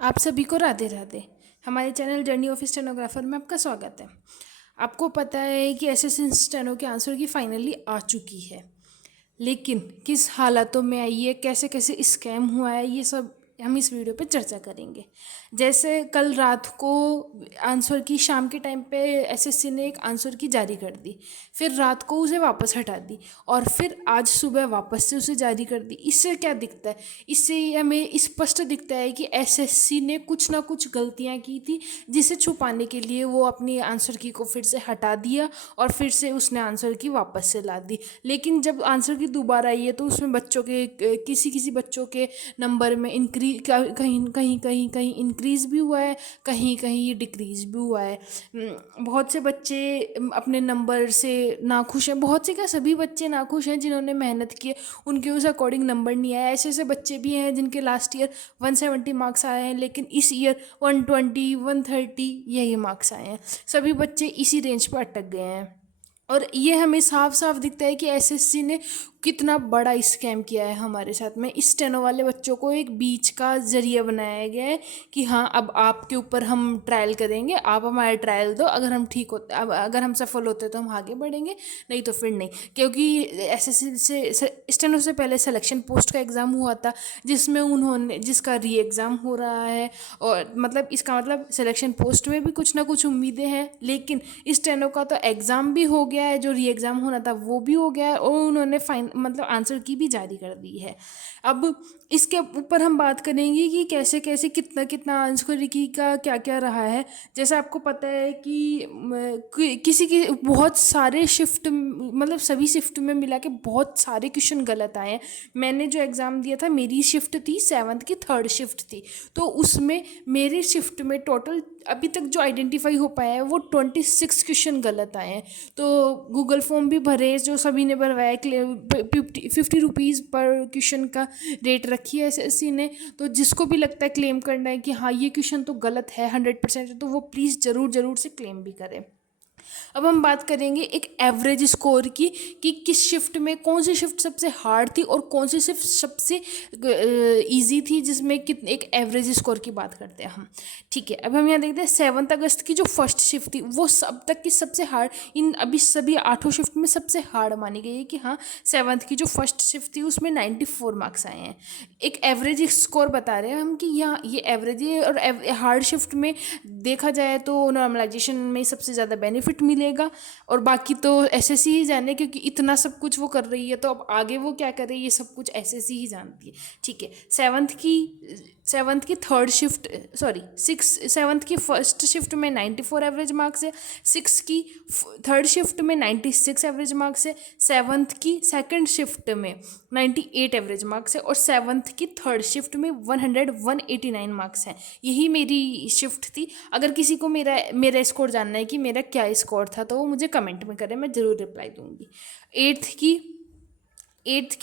आप सभी को राधे राधे। हमारे चैनल जर्नी ऑफ स्टेनोग्राफर में आपका स्वागत है। आपको पता है कि एसएससी स्टेनो के आंसर की फाइनली आ चुकी है, लेकिन किस हालातों में आई है, कैसे कैसे स्कैम हुआ है, ये सब हम इस वीडियो पे चर्चा करेंगे। जैसे कल रात को आंसर की शाम के टाइम पे एसएससी ने एक आंसर की जारी कर दी, फिर रात को उसे वापस हटा दी और फिर आज सुबह वापस से उसे जारी कर दी। इससे क्या दिखता है? इससे हमें स्पष्ट दिखता है कि एसएससी ने कुछ ना कुछ गलतियां की थी, जिसे छुपाने के लिए वो अपनी आंसर की को फिर से हटा दिया और फिर से उसने आंसर की वापस से ला दी। लेकिन जब आंसर की दोबारा आई है तो उसमें बच्चों के किसी किसी बच्चों के नंबर में इंक्रीज कहीं कहीं कहीं कहीं इंक्रीज़ भी हुआ है, कहीं कहीं डिक्रीज़ भी हुआ है। बहुत से बच्चे अपने नंबर से नाखुश हैं, बहुत से क्या सभी बच्चे नाखुश हैं जिन्होंने मेहनत की है, उनके उस अकॉर्डिंग नंबर नहीं आया। ऐसे ऐसे बच्चे भी हैं जिनके लास्ट ईयर 170 मार्क्स आए हैं, लेकिन इस ईयर 120 130 यही मार्क्स आए हैं। सभी बच्चे इसी रेंज पर अटक गए हैं और ये हमें साफ साफ दिखता है कि एसएससी ने कितना बड़ा स्कैम किया है हमारे साथ में। इस स्टेनो वाले बच्चों को एक बीच का जरिया बनाया गया है कि हाँ, अब आपके ऊपर हम ट्रायल करेंगे, आप हमारा ट्रायल दो, अगर हम ठीक होते, अब अगर हम सफल होते तो हम आगे बढ़ेंगे, नहीं तो फिर नहीं। क्योंकि एसएससी से स्टेनो से पहले सिलेक्शन पोस्ट का एग्ज़ाम हुआ था, जिसका री एग्ज़ाम हो रहा है, और मतलब इसका मतलब सिलेक्शन पोस्ट में भी कुछ ना कुछ उम्मीदें हैं। लेकिन स्टेनो का तो एग्ज़ाम भी हो गया है, जो री एग्ज़ाम होना था वो भी हो गया है, और उन्होंने मतलब आंसर की भी जारी कर दी है। अब इसके ऊपर हम बात करेंगे कि कैसे कैसे कितना कितना आंसर की का क्या क्या रहा है। जैसे आपको पता है कि किसी की बहुत सारे शिफ्ट, मतलब सभी शिफ्ट में मिला के बहुत सारे क्वेश्चन गलत आए हैं। मैंने जो एग्ज़ाम दिया था, मेरी शिफ्ट थी 7th की 3rd शिफ्ट थी, तो उसमें मेरी शिफ्ट में टोटल अभी तक जो आइडेंटिफाई हो पाया है वो 26 क्वेश्चन गलत आए हैं। तो गूगल फॉर्म भी भरे, जो सभी ने भरवाया, 50 रुपीज़ पर क्वेश्चन का रेट रखी है एसएससी ने। तो जिसको भी लगता है क्लेम करना है कि हाँ ये क्वेश्चन तो गलत है 100%, तो वो प्लीज़ ज़रूर ज़रूर से क्लेम भी करें। अब हम बात करेंगे एक एवरेज स्कोर की, कि किस शिफ्ट में कौन सी शिफ्ट सबसे हार्ड थी और कौन सी शिफ्ट सबसे इजी थी, जिसमें कितने एक एवरेज स्कोर की बात करते हैं हम। ठीक है, अब हम यहाँ देखते हैं 7 अगस्त की जो फर्स्ट शिफ्ट थी वो सब तक की सबसे हार्ड, इन अभी सभी 8 शिफ्ट में सबसे हार्ड मानी गई है कि हाँ 7th की जो फर्स्ट शिफ्ट थी उसमें 94 मार्क्स आए हैं। एक एवरेज स्कोर बता रहे हैं हम कि यहाँ ये एवरेज है, और हार्ड शिफ्ट में देखा जाए तो नॉर्मलाइजेशन में सबसे ज़्यादा बेनिफिट मिलेगा, और बाकी तो एसएससी ही जाने, क्योंकि इतना सब कुछ वो कर रही है, तो अब आगे वो क्या करे ये सब कुछ एसएससी ही जानती है। ठीक है, 7th की 3rd शिफ्ट, सॉरी 7th की फर्स्ट शिफ्ट में 94 एवरेज मार्क्स है, 6 की 3rd शिफ्ट में 96 एवरेज मार्क्स है, 7th की 2nd शिफ्ट में 98 एवरेज मार्क्स है, और 7th की 3rd शिफ्ट में 189 मार्क्स हैं। यही मेरी शिफ्ट थी। अगर किसी को मेरा स्कोर जानना है कि मेरा क्या स्कोर था, तो वो मुझे कमेंट में करें, मैं ज़रूर रिप्लाई दूंगी। एट्थ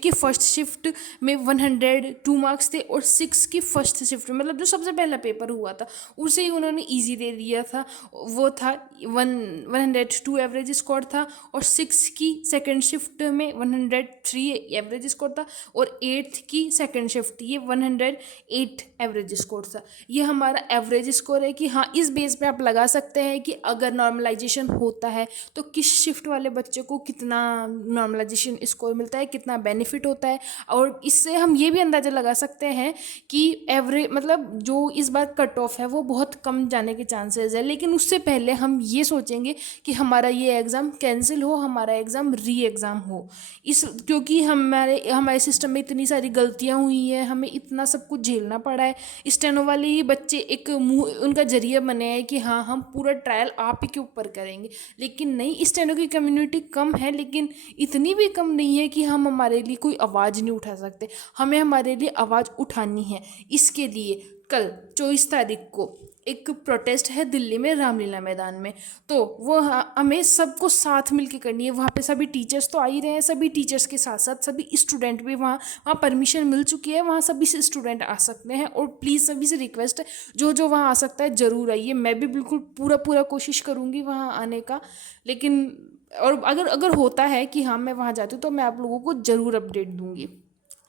की फर्स्ट शिफ्ट में 102 मार्क्स थे, और 6 की फर्स्ट शिफ्ट में, मतलब जो सबसे पहला पेपर हुआ था उसे ही उन्होंने इजी दे दिया था, वो था 102 एवरेज स्कोर था, और 6 की सेकंड शिफ्ट में 103 एवरेज स्कोर था, और 8th की सेकंड शिफ्ट ये 108 एवरेज स्कोर था। ये हमारा एवरेज स्कोर है कि हाँ, इस बेस पे आप लगा सकते हैं कि अगर नॉर्मलाइजेशन होता है तो किस शिफ्ट वाले बच्चे को कितना नॉर्मलाइजेशन स्कोर मिलता है, कितना बेनिफिट होता है। और इससे हम ये भी अंदाज़ा लगा सकते हैं कि एवरेज, मतलब जो इस बार कट ऑफ है वो बहुत कम जाने के चांसेस है, लेकिन उससे पहले हम ये सोचेंगे कि हमारा ये एग्ज़ाम कैंसिल हो, हमारा एग्ज़ाम री एग्ज़ाम हो। क्योंकि हमारे सिस्टम में इतनी सारी गलतियाँ हुई हैं, हमें इतना सब कुछ झेलना पड़ा है। स्टेनो वाले ही बच्चे एक मुँह उनका जरिया बने हैं कि हाँ हम पूरा ट्रायल आप ही के ऊपर करेंगे, लेकिन नहीं, स्टेनो की कम्युनिटी कम है, लेकिन इतनी भी कम नहीं है कि हम हमारे लिए कोई आवाज़ नहीं उठा सकते। हमें हमारे लिए आवाज़ उठानी है। इसके लिए कल 24 तारीख को एक प्रोटेस्ट है दिल्ली में, रामलीला मैदान में, तो वो हमें सबको साथ मिलके करनी है। वहाँ पे सभी टीचर्स तो आ ही रहे हैं, सभी टीचर्स के साथ साथ सभी स्टूडेंट भी वहाँ परमिशन मिल चुकी है, वहाँ सभी से स्टूडेंट आ सकते हैं। और प्लीज़ सभी से रिक्वेस्ट है, जो जो वहाँ आ सकता है ज़रूर आइए। मैं भी बिल्कुल पूरा पूरा कोशिश करूँगी वहाँ आने का, लेकिन और अगर अगर होता है कि हाँ मैं वहाँ जाती हूँ तो मैं आप लोगों को ज़रूर अपडेट दूँगी।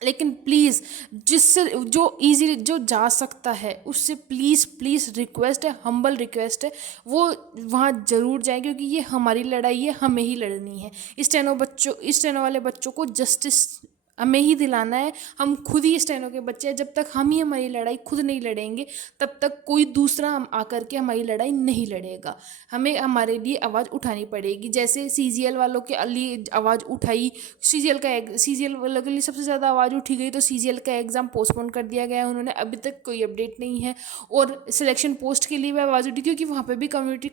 लेकिन प्लीज़ जिससे जो इजीली जो जा सकता है उससे प्लीज़ प्लीज़ रिक्वेस्ट है, हम्बल रिक्वेस्ट है, वो वहाँ ज़रूर जाए, क्योंकि ये हमारी लड़ाई है, हमें ही लड़नी है। इस स्टेनो वाले बच्चों को जस्टिस हमें ही दिलाना है। हम खुद ही स्टेनो के बच्चे हैं। जब तक हम ही हमारी लड़ाई खुद नहीं लड़ेंगे तब तक कोई दूसरा हम आकर के हमारी लड़ाई नहीं लड़ेगा। हमें हमारे लिए आवाज़ उठानी पड़ेगी। जैसे सीजीएल वालों के लिए आवाज़ उठाई, सीजीएल वालों के लिए सबसे ज़्यादा आवाज़ उठी गई, तो सीजीएल का एग्ज़ाम पोस्टपोन कर दिया गया है। उन्होंने अभी तक कोई अपडेट नहीं है। और सिलेक्शन पोस्ट के लिए भी आवाज़ उठी, क्योंकि वहाँ पे भी कम्युनिटी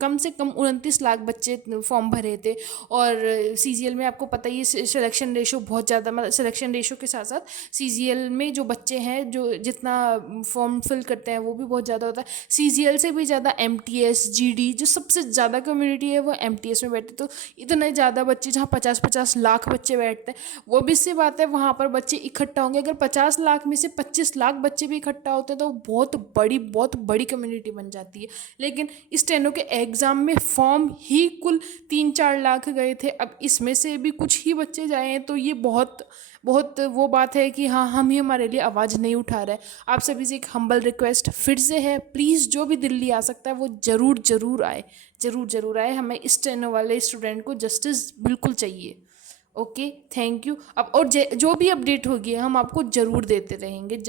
कम से कम 29 लाख बच्चे फॉर्म भरे थे। और सीजीएल में आपको पता ही है सिलेक्शन रेशो बहुत ज़्यादा, मतलब सिलेक्शन रेशो के साथ साथ सीजीएल में जो बच्चे हैं जो जितना फॉर्म फिल करते हैं वो भी बहुत ज़्यादा होता है। सीजीएल से भी ज़्यादा एमटीएस जीडी, जो सबसे ज़्यादा कम्युनिटी है वो एमटीएस में बैठे। तो इतने ज़्यादा बच्चे, जहाँ 50-50 लाख बच्चे बैठते हैं, वो भी सी बात है वहाँ पर बच्चे इकट्ठा होंगे। अगर 50 लाख में से 25 लाख बच्चे भी इकट्ठा होते हैं तो बहुत बड़ी कम्युनिटी बन जाती है। लेकिन इस स्टेनो के एग्ज़ाम में फॉर्म ही कुल 3-4 लाख गए थे। अब इसमें से भी कुछ ही बच्चे जाए हैं, तो ये बहुत बहुत वो बात है कि हाँ, हम ही हमारे लिए आवाज़ नहीं उठा रहे। आप सभी से एक हम्बल रिक्वेस्ट फिर से है, प्लीज़ जो भी दिल्ली आ सकता है वो ज़रूर आए, ज़रूर आए। हमें इस स्टेनो वाले स्टूडेंट को जस्टिस बिल्कुल चाहिए। Okay, thank you. अब और जो भी अपडेट होगी हम आपको ज़रूर देते रहेंगे।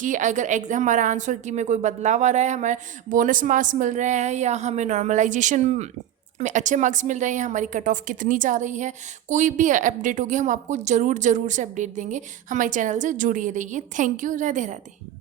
कि अगर हमारा आंसर की में कोई बदलाव आ रहा है, हमें बोनस मार्क्स मिल रहे हैं, या हमें नॉर्मलाइजेशन में अच्छे मार्क्स मिल रहे हैं, हमारी कट ऑफ कितनी जा रही है, कोई भी अपडेट होगी हम आपको ज़रूर से अपडेट देंगे। हमारे चैनल से जुड़िए रहिए। Thank you. राधे राधे।